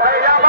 भैया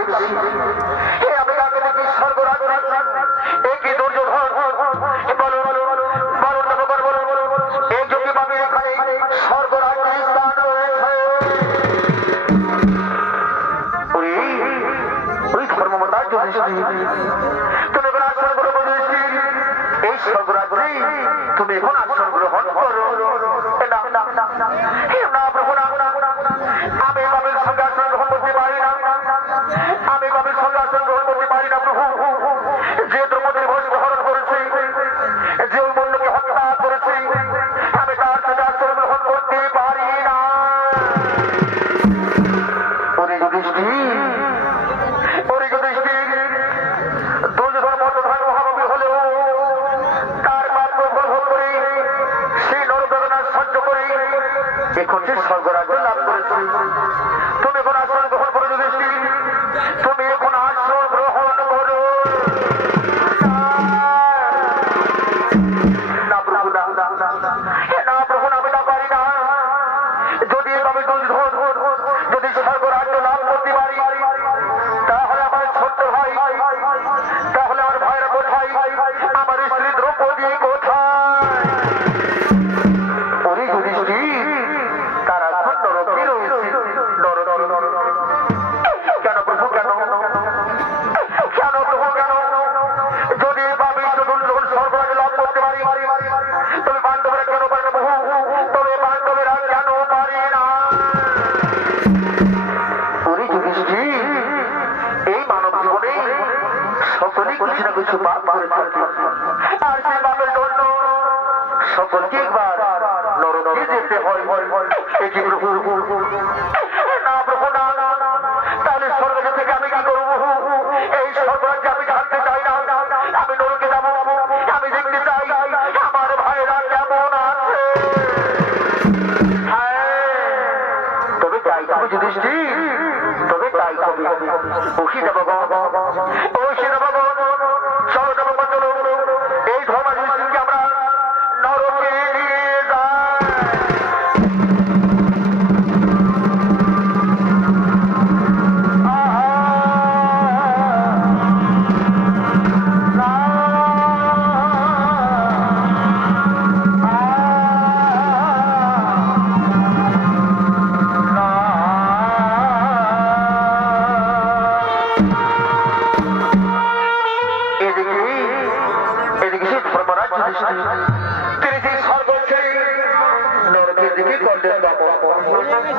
দেখছি হে আমি কাকে দেখি স্বর্গরাজ এ কি দুর্যোধন বলো এই যোগী ভাবে এখানে স্বর্গরাজ স্থান রয়েছে ওই ধর্মমতার যুধিষ্ঠির তুমি এখন আসন গ্রহণ যুধিষ্ঠির এই স্বর্গরাজ্যে তুমি এখন আসন গ্রহণ করো না প্রভু না আমি বাবের সঙ্গে আসন গ্রহণ করতে পারি না আমি বাবের সঙ্গে আসন গ্রহণ করতে পারি না প্রভু যে দ্রৌপদীর বস্ত্র হরণ করেছে যে ওই মন্ডকে হত্যা করেছে আমি তার সাথে আসন গ্রহণ করতে পারি না ওরে যুধিষ্ঠির দুর্যোধন মতধার মহানবী হলেও তার মাত্র গ্রহণ করে সেই নরবেদনা সহ্য করে এখন সে স্বর্গরাজ্য লাভ করেছে তুমি এখন আসন গ্রহণ করো যুধিষ্ঠির তুমি এখন আসন গ্রহণ করো না প্রভু আমি তা পারি না যদি আমি যদি স্বর্গরাজ্য লাভ করতে পারি তাহলে আমার ছোট্ট ভাই তাহলে আমার ভাইরা কোথায় আমার স্ত্রী দ্রৌপদী কোথায় ওরে যুধিষ্ঠির তারা এখন নরকে রয়েছে কেন প্রভু কেন প্রভু কেন যদি আমি যখন স্বর্গরাজ্য লাভ করতে পারি তবে পাণ্ডবরা কেন পারে না প্রভু তবে পাণ্ডবেরা কেন পারে না ওরে যুধিষ্ঠির এই মানব জীবনে সকলেই কিছু না কিছু পাপ করে থাকে আর সেই পাপের জন্য সকলকে একবার নরকে যেতে হয় এই কি প্রভু না প্রভু না তাহলে স্বর্গরাজ্য থেকে আমি কি করবো এই স্বর্গরাজ্যে আমি জানতে চাই না আমি নরকে যাবো আমি দেখতে চাই আমার ভাইরা কেমন আছে তবে চাই তুমি যুধিষ্ঠির তবে চাই তুমি ওষি যাবো চলো যাবো চলো এই ধর্ম যুধিষ্ঠিরকে আমরা নরকে নিয়ে যাই তিনি সেই স্বর্গ ছেড়ে নরকের দিকে করলেন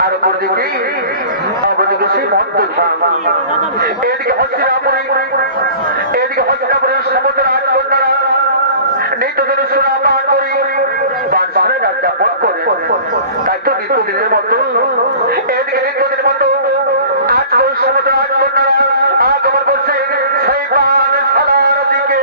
আর ওপর দিকে অবদিকে সেই মন্ত্রধাম এদিকে হস্তিনাপুরের সমুদ্র রাজকন্যারা নিত্যদিন সুরা পান করে বাঞ্ছানে রাজ্যাপন করে তাই তো নিত্যদিনের মতো এদিকে নিত্যদিনের মতো আজকাল সমুদ্র রাজকন্যারা আগমন করছে সেই পানশালার দিকে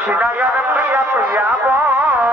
Shina ya Priya Priya Bo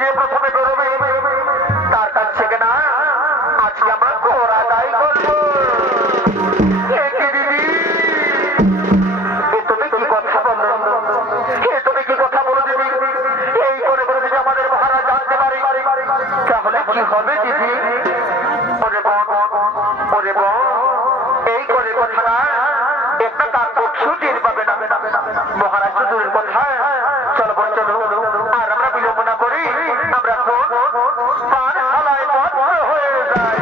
যে প্রথমে বেরোবে তার কাছ থেকে না আজকে আমরা কর আদায় করবো। দিদি তুমি কি কথা বলো, তুমি কি কথা বলো দিদি? এই করে করে যদি আমাদের মহারাজ জানতে পারে তাহলে কি হবে দিদি? ওরে বোন, ওরে বোন, এই করে কথা না একটা তার পক্ষু টের পাবে না। মহারাজ তো দূরের কথা, চলো বোন চলো, আর আমরা বিলম্ব না করি আমরা পাঠশালায় পথ হয়ে যাই।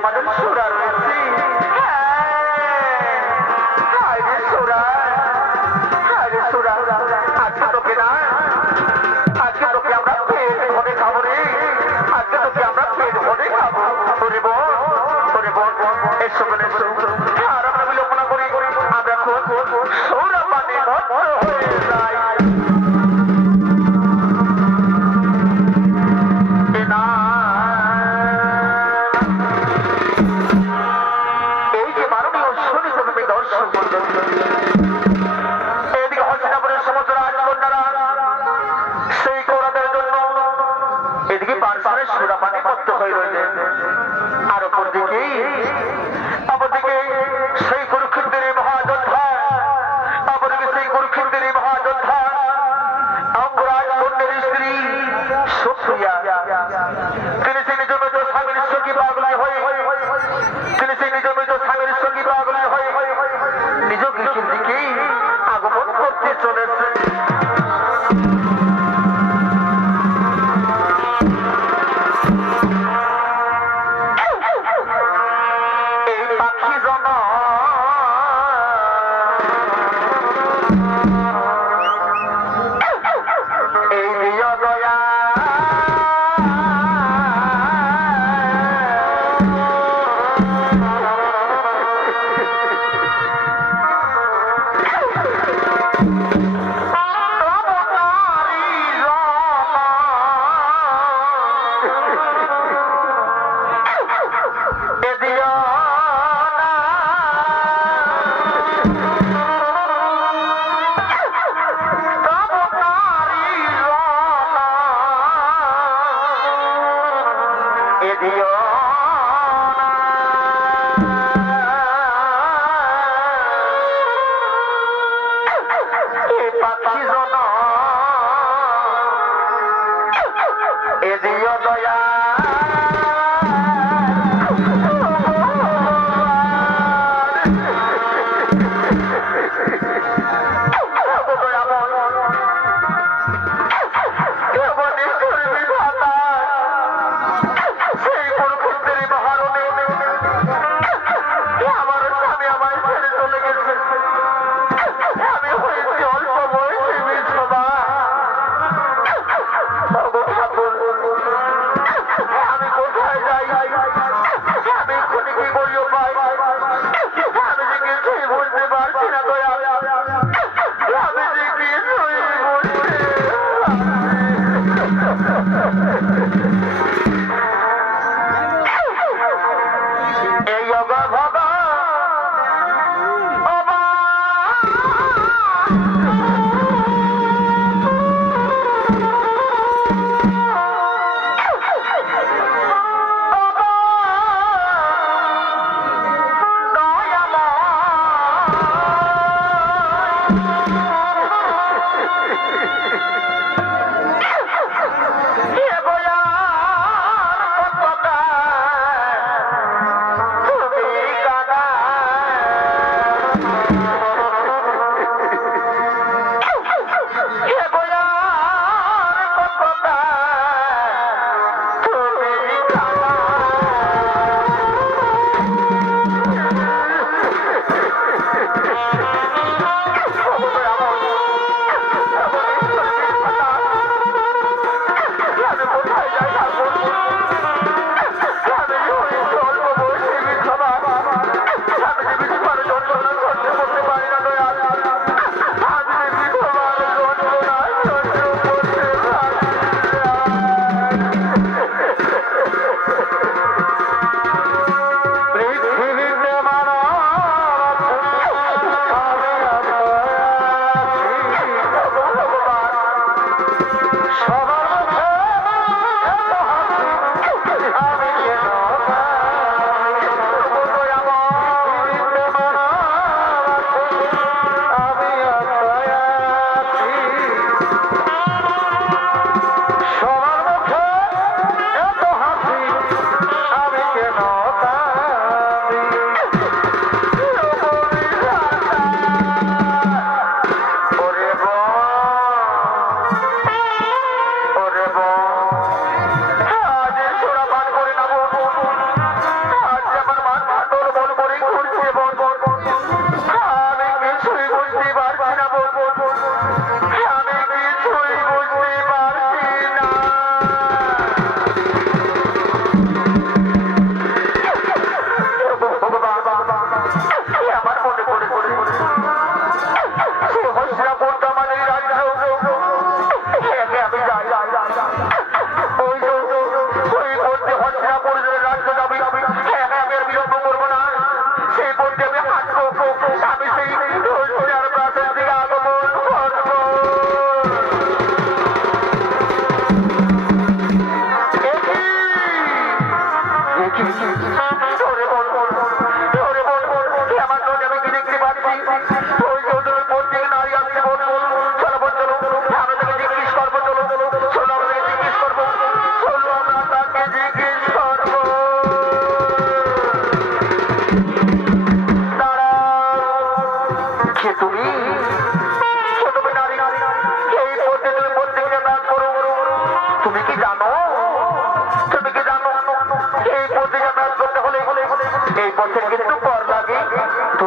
আমাদের সুরা রয়েছে, আজকে তোকে না, আজকে তোকে আমরা পেট ভরে খাবো রে, আজকে তোকে আমরা পেট ভরে খাবো। ওরে বোন, ওরে বোন, এসো বলে আর আমরা বিলম্ব না করি আমরা সৌরা পানি মত হয়ে যাই। এদিকে হস্তিনাপুরের সমস্ত রাজকন্যারা সেই কৌরবের জন্য এদিকে পারস্পরের সুরাপানি মত্ত হয়ে রয়েছে, আর অপরদিকে সেই কুরুক্ষেত্রের মহাযোদ্ধা, অপরদিকে সেই কুরুক্ষেত্রের মহাযোদ্ধা অঙ্গরাজ কন্যের স্ত্রী সুপ্রিয়া, তিনি সেই নিজ মৃত স্বামীর সঙ্গী পাগলি হয়ে, তিনি সেই নিজ মৃত স্বামীর সঙ্গী পাগলি হয়ে নিজ কৃষির দিকে আগমন করতে চলেছে। এই পাখি জন এই দিয় দয়া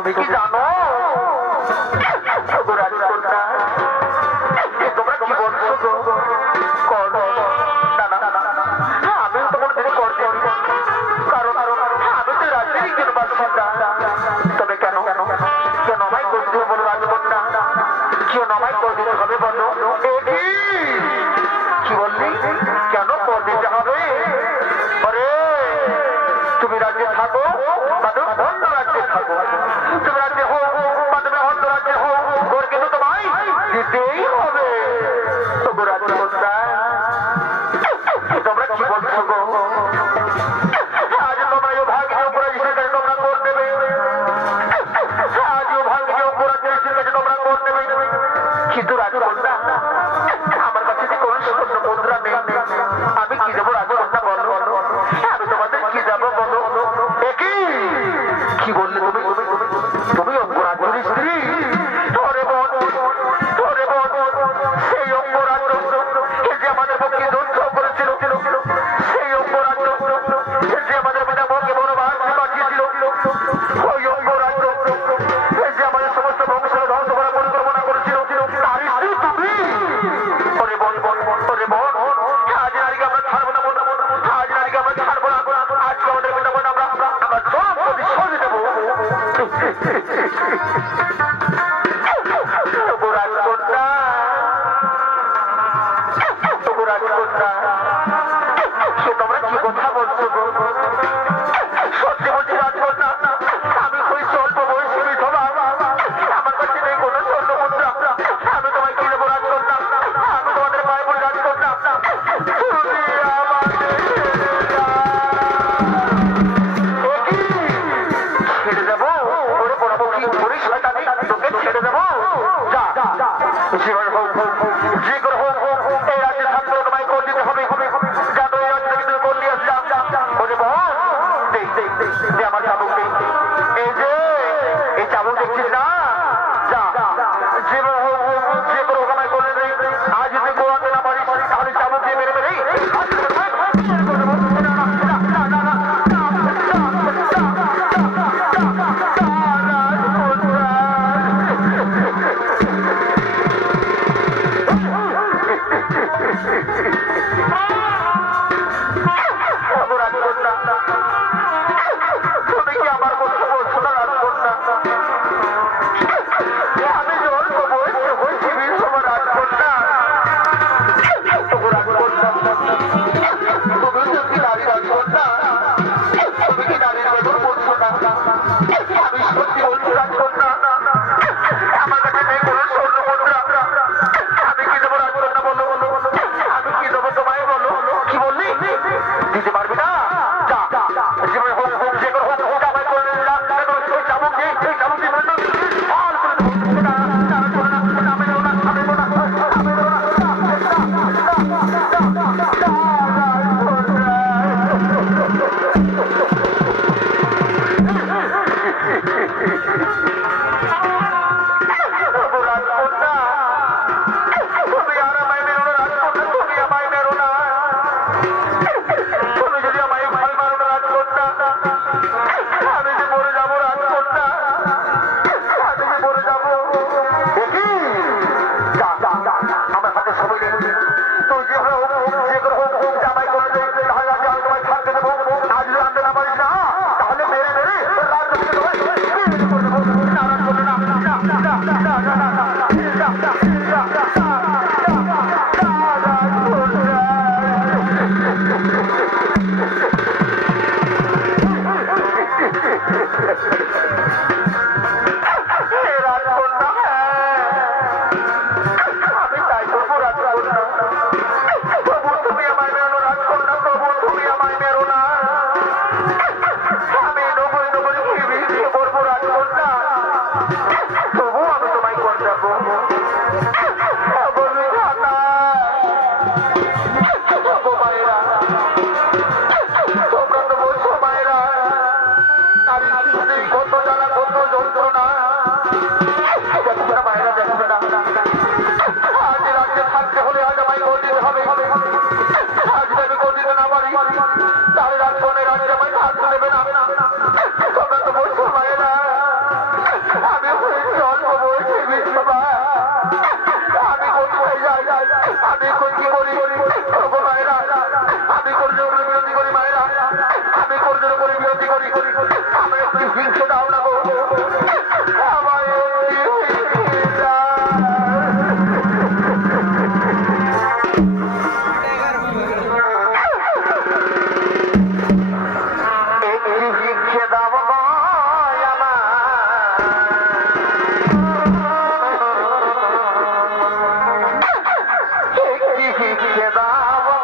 তুমি কি জানো রাজকন্যা তোমরা কি বলছো কর না আমি তো কোনো দিনই করছি কারণ আমি তো রাজ্যেরই কেন বাসিন্দা তবে কেন কেন আমায় করতে হবে বলো রাজকন্যা কেন আমায় করে দিতে হবে বলো কি বললি কেন করে দিতে হবে আরে তুমি রাজ্যে থাকো অন্য রাজ্যে থাকো তুমি রাজ্যে হোক বা তুমি অন্য রাজ্যে হোক ওর কিন্তু তোমায় দিতেই হবে তবু রাজকন্যা তোমরা কি বলছো গো আজ তোমরা এই ভাগ্য উপরাজের কাছে তোমরা কর দেবে আজ এই ভাগ্য উপরাজের কাছে তোমরা কর দেবে কিন্তু রাজকন্যা আমার কাছে যে কোনো স্বর্ণ মুদ্রা নেই আমি কি দেবো রাজকন্যা বলো আমি তোমাদের কি যাবো বলো কি বললে তুমি তুমি অঙ্গরাজ্যের স্ত্রী ধরে বোন সেই অঙ্গরাজ্য যে আমাদের পক্ষে যুদ্ধ করেছিল সেই অঙ্গরাজ্য যে আমাদের পিতা বঙ্গে বনবাস পাঠিয়েছিল ওই অঙ্গরাজ্য যে আমাদের সমস্ত বংশ ধ্বংস করার পরিকল্পনা করেছিল তার স্ত্রী তুমি আজ নারীকে আমরা ছাড়বো না আজ নারীকে আমরা ছাড়বো না আজকে আমাদের পিতা বোন আমরা সব প্রতিশোধ দেবো তোমরা কি কথা বলছো সত্যি বলছি রাজকন্যা আমি হয়েছি অল্প বয়সী বিধবা আমার কাছে নেই কোনো স্বর্ণ মুদ্রা আমি তোমায় কি দেবো রাজকন্যা আমি তোমাদের পায়ে বলি রাজকন্যা ছেড়ে দেবো ওরে পড়াবো কি করিস তোকে ছেড়ে দেবো যে করে হোক এই রাজ্যে থাকলেও তোমায় কর দিতে হবে যাতে এই রাজ্যে কিন্তু কর নিয়ে ওরে বোন যে আমার চাবুক এই যে এই চাবুক দেখছিস না যা যে করে হোক আমায় করে দেয় আজ যদি গোয়াতে না পারিস তাহলে চাবুক দিয়ে মেরে মেরে তুমি কি আমার কথা বলছো না রাজকন্যা আমি যে অল্প বয়সে হয়েছি বিধবা রাজকন্যা তুমি তো কি নারী রাজকন্যা তুমি কি নারীর বেদন বলছো না আমি সত্যি বলছি রাজকন্যা আমার কাছে নেই কোনো স্বর্ণ মুদ্রা আমি কি দেবো রাজকন্যা বলো আমি কি দেবো তোমায় বলো কি বললি দিতে পারবি না জীবনে হোক যে করে হোক আমায় করে চাবুক দিয়ে তুমি আর আমায় মেরো না রাজকন্যা তুমি আমায় মেরো না তুমি যদি আমায় ভয় মারো না রাজকন্যা আমি যে মরে যাবো রাজকন্যা আমি যে মরে যাবো আমার হাতে সময় নেই তুই যে করে হোক আমায় করে দেয় তাহলে আজকে আমি তোমায় থাকতে দেবো আজ যদি আনতে না পারিস না তাহলে মেরে রাজকন্যা আমি তাই করবো রাজকন্যা তবু তুমি আমায় মেরো না রাজকন্যা তবু তুমি আমায় মেরো না আমি নগরী কি করবো রাজকন্যা তবু আমি তোমায় করে যাবো মায়েরা তোমরা তো বলছো মায়েরা কত জ্বালা কত যন্ত্রণা দেখো না মায়েরা দেখো না আজ রাজ্যে থাকতে হলে আজ আমায় করে দিতে হবে আজ যদি করে দিতে না পারি তাহলে রাজকন্যা রাজ্যে আমায় থাকতে দেবে না তোমরা তো বলছো মায়েরা আমি কি করি ওগো মায়েরা, আমি করজোর করে বিরতি করি মায়েরা, আমি করজোর করে বিরতি করি, আমি একটু হিংসে দাও না গো, আমায় একটু হিংসে দাও। একটু হিংসে দাও গো আমার, একটু হিংসে দাও গো।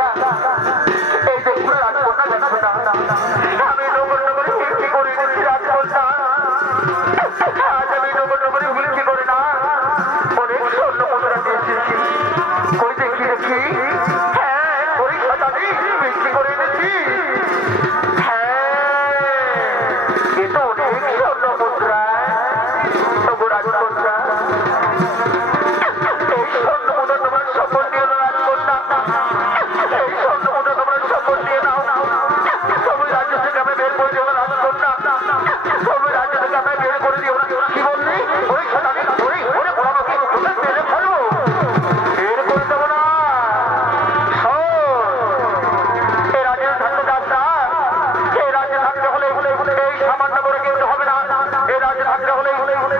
রাজকন্যা, এই যে পুরো রাজকন্যা দেখো না, আমি নগর নগরে ভিক্ষি করে এনেছি রাজকন্যা। আজ আমি নগর নগরে ভিক্ষি করে না অনেক স্বর্ণ মুদ্রা দিয়েছি। কই দেখি দেখি, হ্যাঁ ওই খাতাটি ভিক্ষি করে এনেছি। হ্যাঁ এ তো অনেক স্বর্ণ মুদ্রা। তবু রাজকন্যা, এই স্বর্ণ মুদ্রা তোমার শপথ নিয়ে নাও রাজকন্যা, এই স্বর্ণ মুদ্রা তোমার শপথ নিয়ে নাও। তুমি রাজ্য থেকে আমি বের করে দিও না রাজকন্যা, তুমি রাজ্য থেকে আমি বের করে দিও না। কি বললি? ওই খাতাটি ধরে ধরে বড়াকে কোথায় মেরে ফেলবো? বের করে দেবো না। এই রাজ্যে থাকতে ডাক্তার, এই রাজ্যে থাকতে হলে এই সামান্য করে কেউ হবে না। এই রাজ্যে থাকতে হলে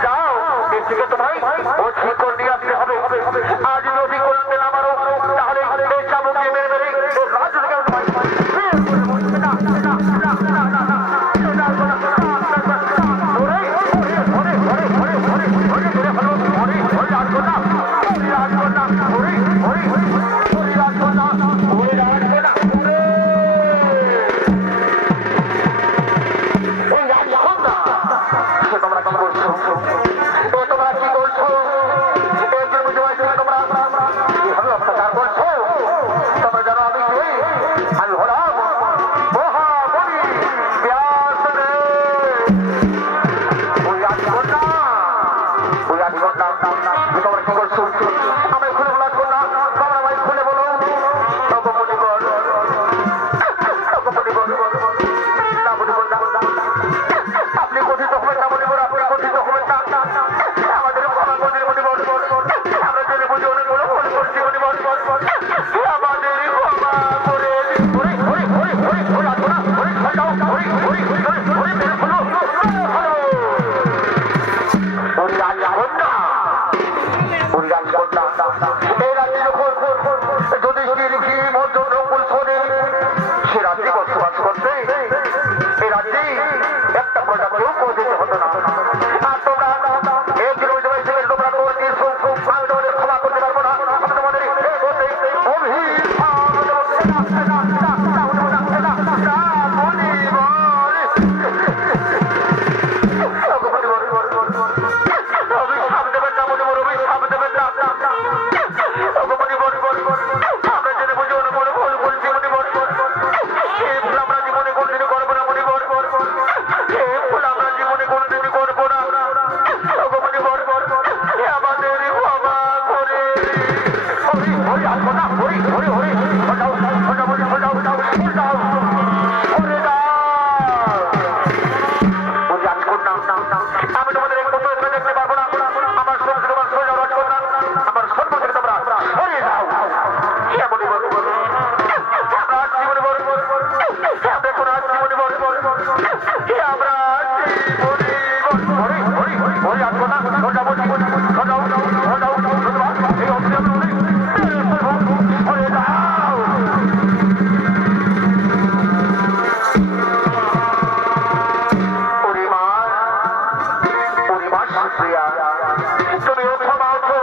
যাও এর থেকে তোমায় ও ঠিক করে নিয়ে আসতে হবে। আজ যদি করে আনতে না পারো তাহলে এই চাবুকে মেরে মেরে রাজ্য থেকে তোমরা কি করছো? তোমরা কি করছো? এই যে বুঝে পাইছো তোমরা কিভাবে অত্যাচার করছো? তোমরা জানো আমি কে? আমি হলাম মহাবলী ব্যাসদেব। ওই রাজকন্যা, ওই রাজকন্যা তোমরা কি করছো? আমি খুলে বলা কন্যা, তোমরা ভাই খুলে বলো। তপমণিগণ, তপমণিগণ, না বুঝবন না, আপনি কথিত হবেন না মণিবর, আপনি কথিত হবেন না। আমাদের ক্ষমা করে দিন মণিবর, আমরা জেনে বুঝে অনেক বড় ভুল করছি মণিবর, আমাদের ক্ষমা করে দিন। এই রাজ্যে যখন যুধিষ্ঠির ভীম অর্জুন নকুল শোনে সে রাজ্যে বসবাস করতে, এই রাজ্যে একটা প্রজাকেও করে দিতে হতো না। আর তোমরা এই যে তোমরা তোর আমি তোমাদের ক্ষমা করতে পারবো না। আমি তোমাদের অভিশাপ দেবেন না মণিবর, অভিশাপ দেবেন না। আমরা জেনে বুঝে অনেক বড় ভুল করছি মণিবর। এই ভুল আমরা জীবনে কোনদিনই করবো না মণিবর, এই ভুল আমরা জীবনে কোনদিনই করবো না মণিবর। আমাদের ক্ষমা করে আমি তোমাদের এক বছর দেখতে পারবো না। আমার সব তোমার সোজা রাজকন্যা, আমার সর্ব থেকে তোমরা সরিয়ে যাও। আমরা আসছি মণিবর, আমরা এখন আসছি মণিবর, আমরা তুমি ক্ষমা আছো,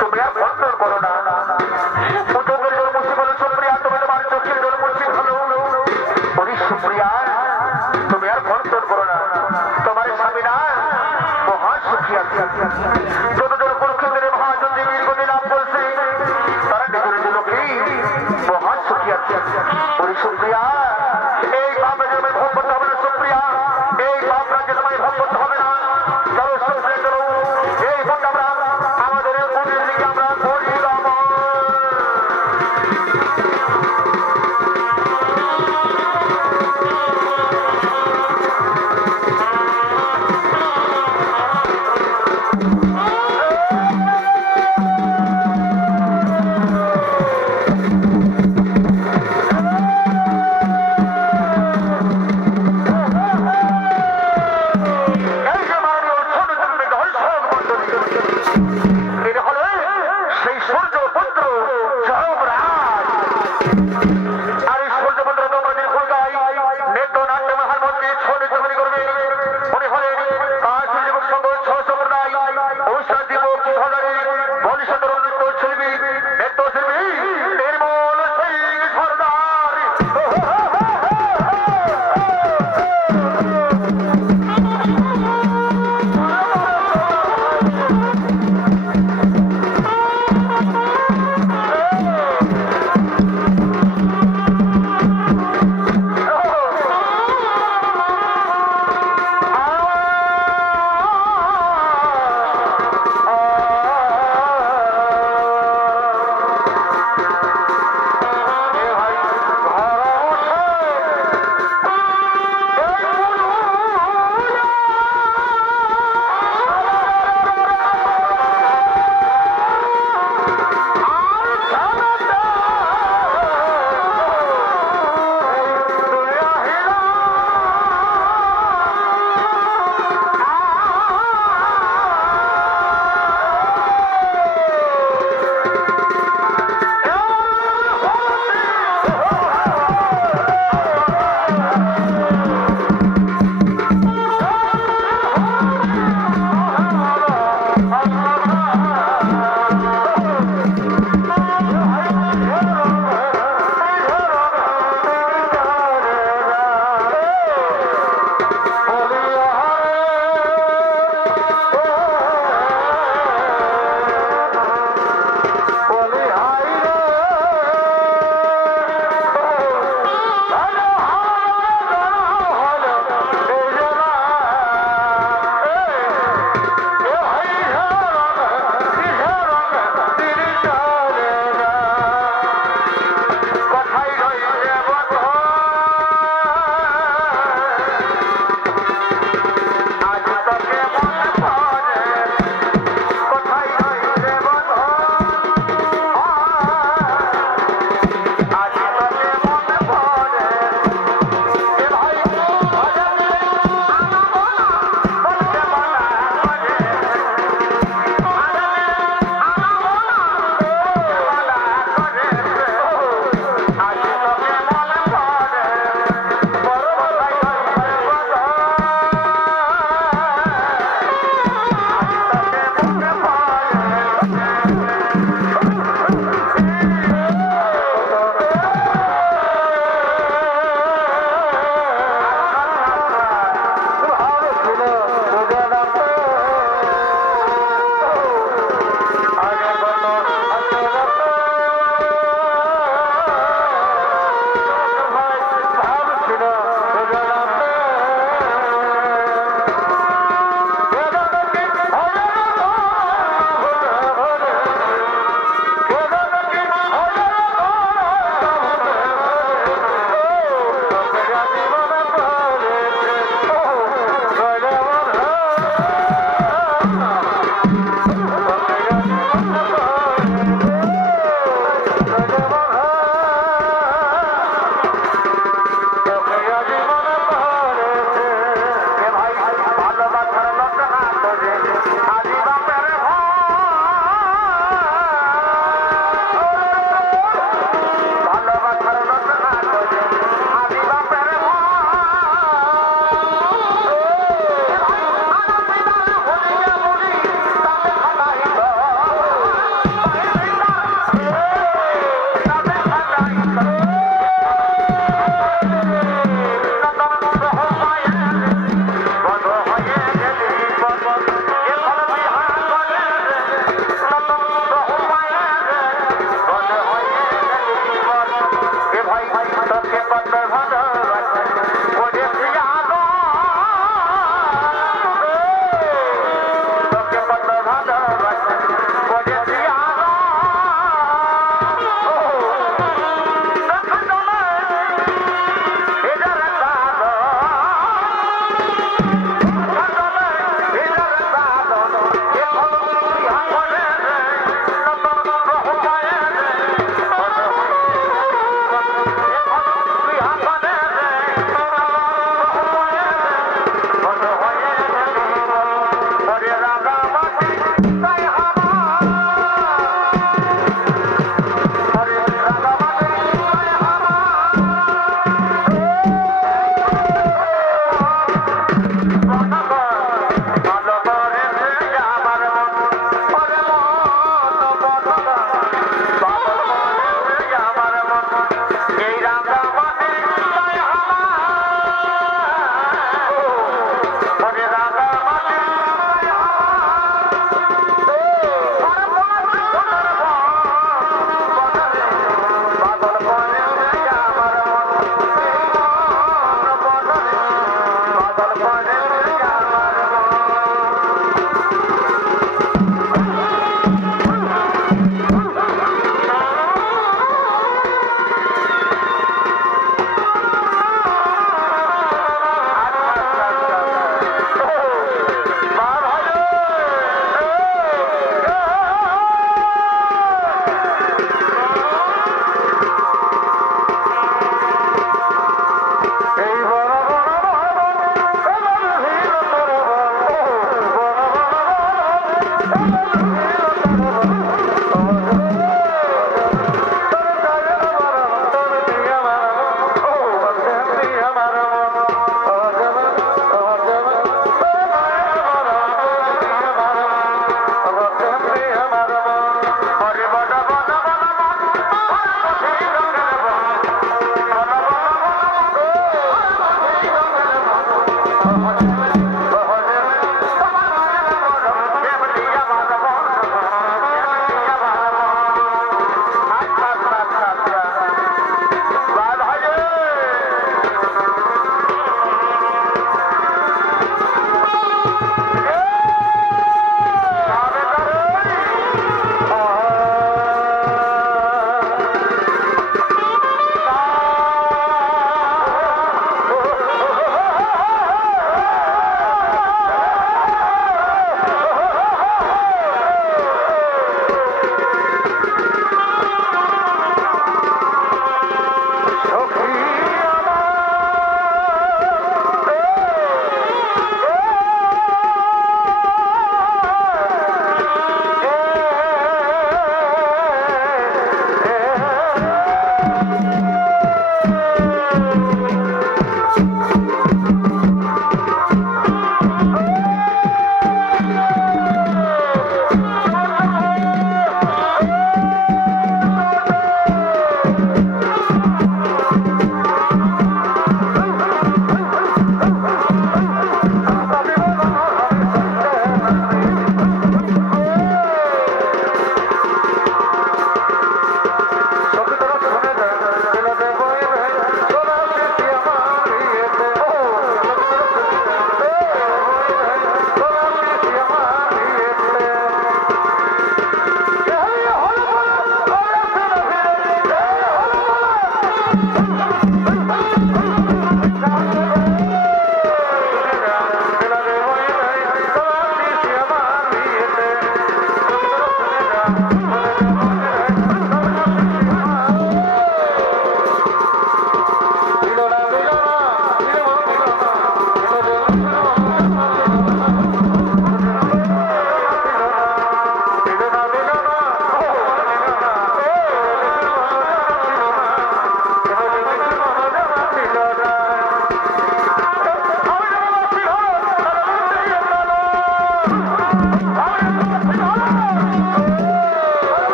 তুমি আর বন্ধন করো না। চোখের জল মুছি বলো সুপ্রিয়া, তুমি তোমার চোখের জল মুছি ভালো। সুপ্রিয়া তুমি আর বন্ধন করো না, তোমার স্বামী না মহান সুখী আছে। যতজন কুরুক্ষেত্রের মহাযুদ্ধে বীরগতি লাভ করছে তারা নিজের লোকে মহান সুখী আছে। সুপ্রিয়া এই পাপ রাজ্যে ভোগ করতে হবে না সুপ্রিয়া, এই পাপ রাজ্যে তোমায় ভোগ করতে হবে না। চলো সুপ্রিয়া চলো, এই ভোগ আমরা আমাদের মনের দিকে আমরা করি।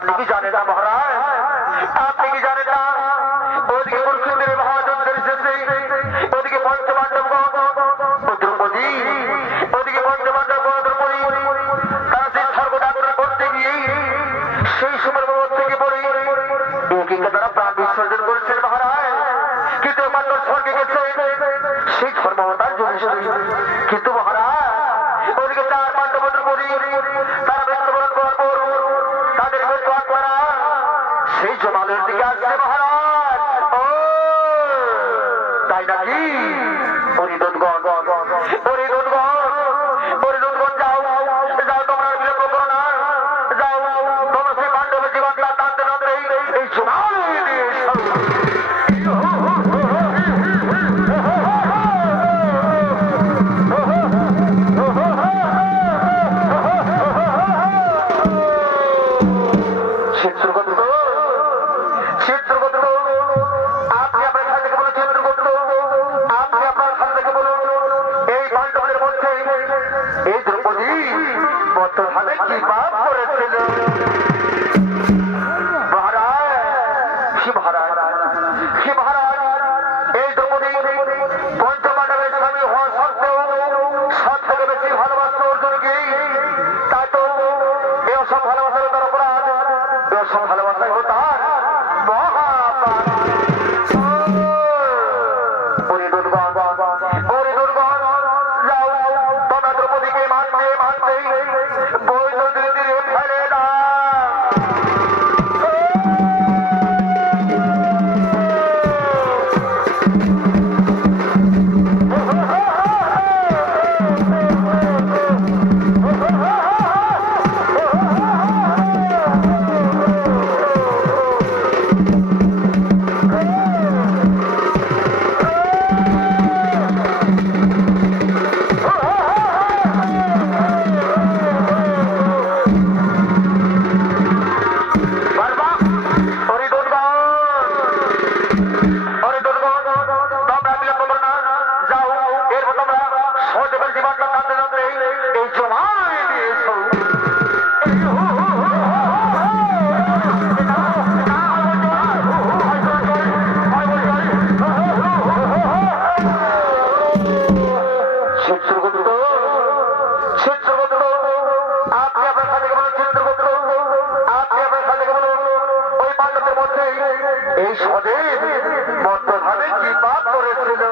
আপনি কি জানেন না মহারাজ, আপনি কি জানেন না ওদিকে কুরুক্ষেত্রের মহাযুদ্ধের শেষে ওদিকে পঞ্চপাণ্ডবগণ ও দ্রৌপদী, ওদিকে পঞ্চপাণ্ডবগণ ও দ্রৌপদী তারা সেই স্বর্গযাত্রা করতে গিয়ে সেই সময়ের মধ্যে থেকে পড়ে একে তারা প্রাণ বিসর্জন করেছেন মহারাজ। কিন্তু মাত্র স্বর্গে গেছে সেই ধর্মতার জন্য, কিন্তু মহারাজ ওদিকে চার পাণ্ডব দ্রৌপদী তারা মৃত্যুবরণ করার পর তাদের মৃত্যু আত্মারা সেই জমালের দিকে আসছে মহারাজ। ও তাই নাকি? হরিদূতগণ, হরিদূতগণ, হরিদূতগণ যাও যাও, তোমরা আর বিলম্ব করো না, যাও তোমরা সেই পাণ্ডবের জীবনটা টানতে টানতে এই জমালের দিকে এসো। চিত্রগুপ্ত, চিত্রগুপ্ত, আপনি আপনার খান থেকে বলুন, চিত্রগুপ্ত আপনি আপনার খান থেকে বলুন, এই পাণ্ডবদের মধ্যে এই দ্রৌপদী বর্তমানে কি পাপ করেছিল? মহারাজ, কি মহারাজ, কি মহারাজ, এই দ্রৌপদী পঞ্চপাণ্ডবের স্বামী হওয়া সত্ত্বেও সব থেকে বেশি ভালোবাসত অর্জুনকে। তাই তো এই সব ভালোবাসার তার অপরাধ, এই সব ভালোবাসাই হতো তার মহাপাপ। হরিদূতগণ, হরিদূতগণ যাও, তোমরা দ্রৌপদীকে মানতে মানতে বৈধ ধীরে ধীরে ফেলে দাও। এই সদেব বর্তমানে কি পাপ করেছিল?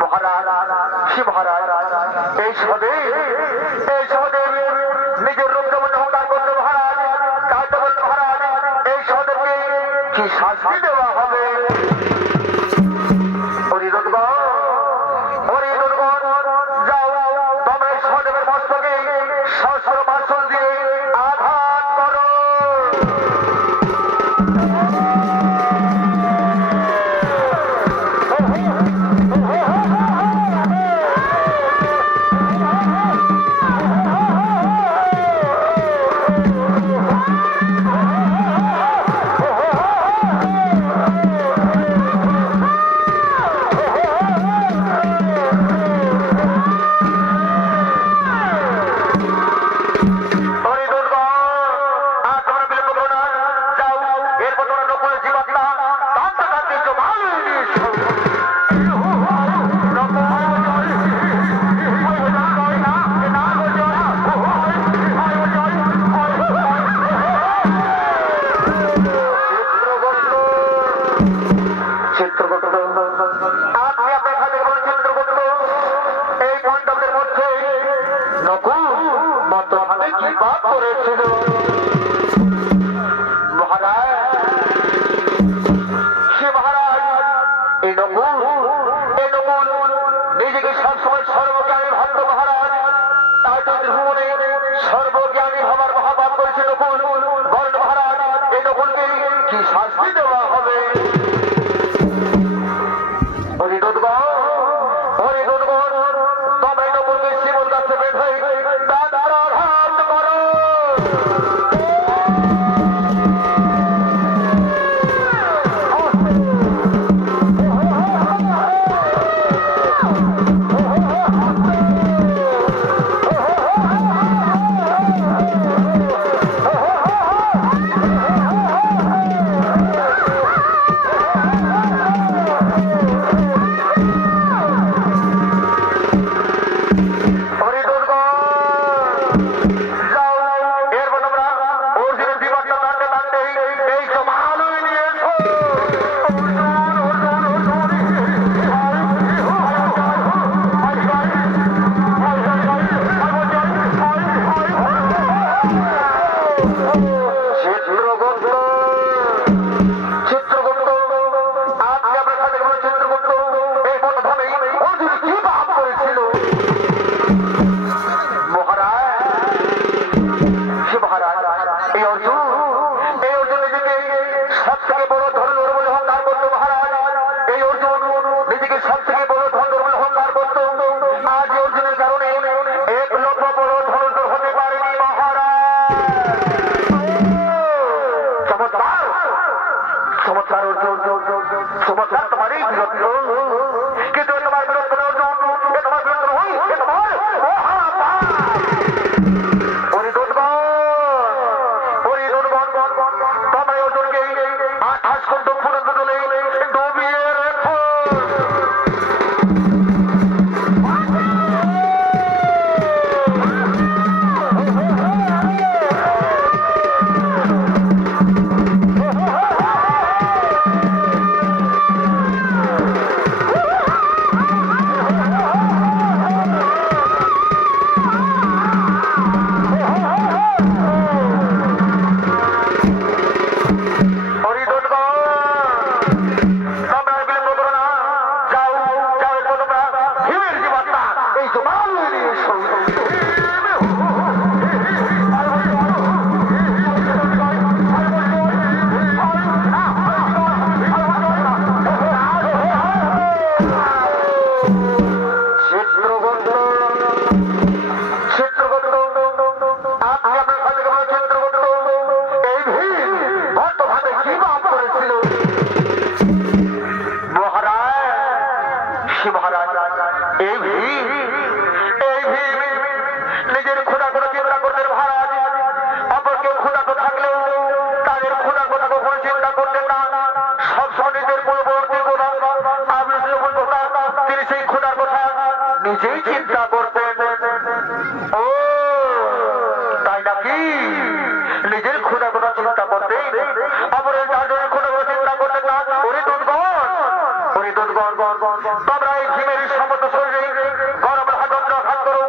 মহারাজ, কি মহারাজ, এই সদেব নিজের রূপ যেমন অহংকার করলো মহারাজ, তাই তো বলল মহারাজ এই সদেবকে কি শাস্তি দেওয়া হবে? হরিদূতগণ, হরিদূতগণ যাও, তোমরা এই সদেবের মস্তকে সহস্র মার্শল দিয়ে আঘাত করো। আপনি আপনার খাতে বলেন চিত্রগুপ্ত, এই পাণ্ডবদের মধ্যে নকুল বর্তমানে কি পাপ করেছিল? মহারাজ, সে মহারাজ এই নকুল নিজেকে সবসময় সর্বজ্ঞানী ভাবত মহারাজ। তাই তো ত্রিভুবনে সর্বজ্ঞানী হবার মহাপাপ করেছে নকুল। বলেন মহারাজ এই নকুলকে কি শাস্তি দেওয়া হবে? হরিদূতগণ, হরিদূতগণ তোমরা এই নকুলকে শিবর কাছে বের হয়ে তার আঘাত করো। মহারাজ এই অর্জুন নিজেকে সব থেকে বড় ধনুর বলে অহংকার করতো মহারাজ। এই অর্জুন নিজেকে সব থেকে বড় ধনুর বলে অহংকার করতো। আজ এই অর্জুনের কারণে এক লক্ষ বড় ধনুর হতে পারেনি মহারাজ। চমৎকার চমৎকার অর্জুন, চমৎকার তোমার এই বীরত্ব, কিন্তু তোমার বীরত্ব অর্জুন, তোমার বীরত্ব নয়, তোমার নিজের খোদা করে চিন্তা করতেন মহারাজ। অপরকে খোদা তো থাকলেও তাদের খোদার কথা কখনো চিন্তা করতেন না। সবসময় নিজের পূর্ববর্তী খোদা তিনি সেই খোদার কথা নিজেই চিন্তা করতেন। ও তাই নাকি নিজের খোদার কথা চিন্তা করতেন, অপরের চারজনের খোদার কথা চিন্তা করতেন না। ওরে দুর্গণ, ওরে দুর্গণ, তোমরা এই ভীমের সমস্ত শরীরে গরমের হাত ঘাত করো।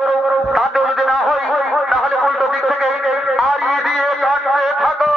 তাতেও যদি না হয় তাহলে উল্টো দিক থেকে আড়িয়ে দিয়ে কাটতে থাকো।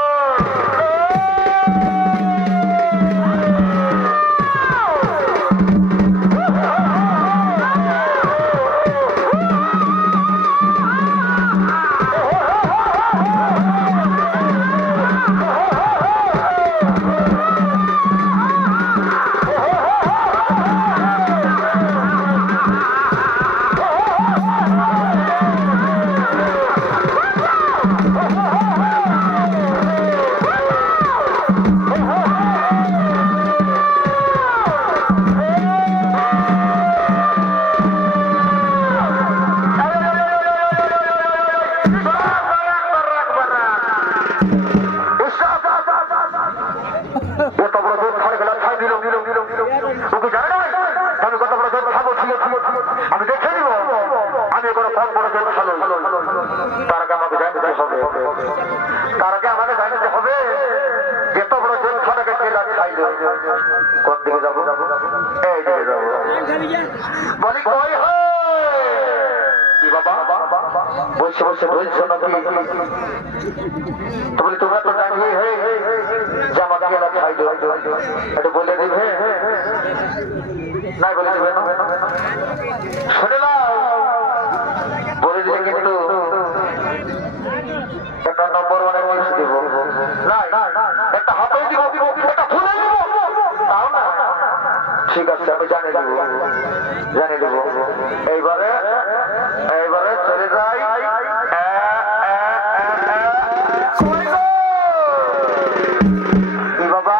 আমি দেখে নিব, আমি কোনো কম বড় জন্য ভালো। তার আগে আমাকে জানতে হবে, তার আগে আমাকে জানতে হবে যেত বড় জেল খাটাকে কে লাগে খাইল। কোন দিকে যাবো? এই দিকে যাবো। বলি কই কি বাবা বসে বসে বলছো নাকি? তুমি তোমরা তো জানি জামা কেলা খাইল, এটা বলে দিবে নাই? বলে দিবে না? শুনে না, বলে দিলে কিন্তু একটা নম্বর অনেক কিছু দিব। একটা হাতেও দিব, একটা ফুলে দিব, তাও না? ঠিক আছে, আমি জানিয়ে দেবো, জানিয়ে দেবো। এইবারে চলে যাই। বাবা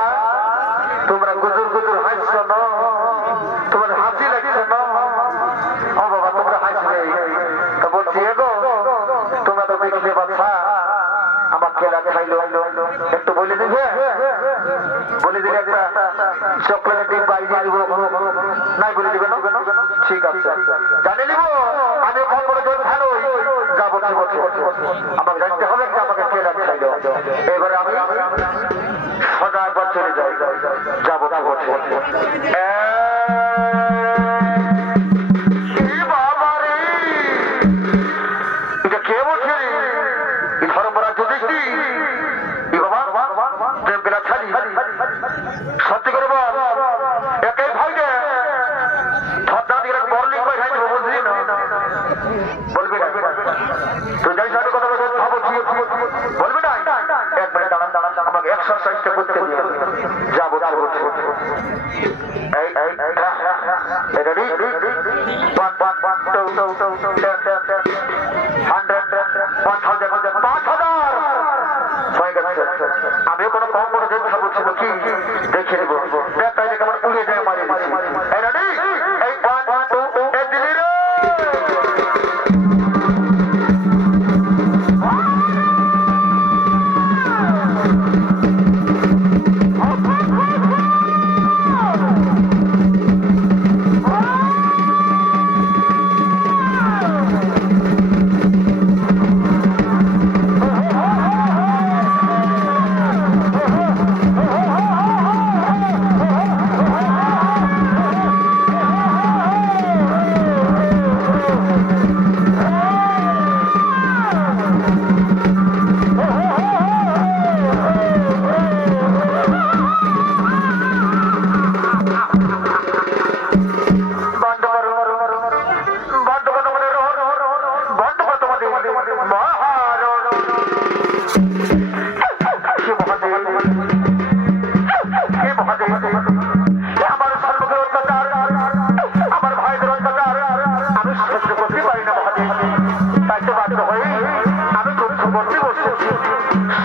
তোমরা গুজুর গুজুর হাসছ না, তোমার হাসি লাগছে না? ও বাবা তোমরা হাসবে তো বলছি এগো, তোমরা তো দেখলে বাচ্চা আমার কেলা খাইলো, একটু বলে দিবে? বলে দিলে একটা চকলেট ডিম বাইরে দিব, নাই বলে দিবে না? ঠিক আছে, জানিয়ে নিব। আমি কম করে জল ভালো যাবো, আমাকে জানতে হবে যে আমাকে কেলা খাইলো। এবারে আমি সোজা একবার চলে যাই, যাবো এটা কে বলছে? ধর্মরা যুধিষ্ঠি সত্যি করে বল, একে ভাইকে ধর্মা দিয়ে বর্লিং করে খাই দেবো, বুঝলি না? বলবি না তুই যাই সাথে কথা বলছো, ভাবো বলবে না এক মিনিট দাঁড়ান দাঁড়ান আমাকে এক্সারসাইজটা করতে দিন যা বলছে বলছে এই রেডি 1 1 1 2 আমিও কোনো কম করে দেখতে বলছিল কি দেখে নেবো ব্যাপারে কেমন উড়িয়ে যায় মারি রেডি এই 1 2 দিলি রে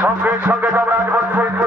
সঙ্গে সঙ্গে যমরাজ বলছে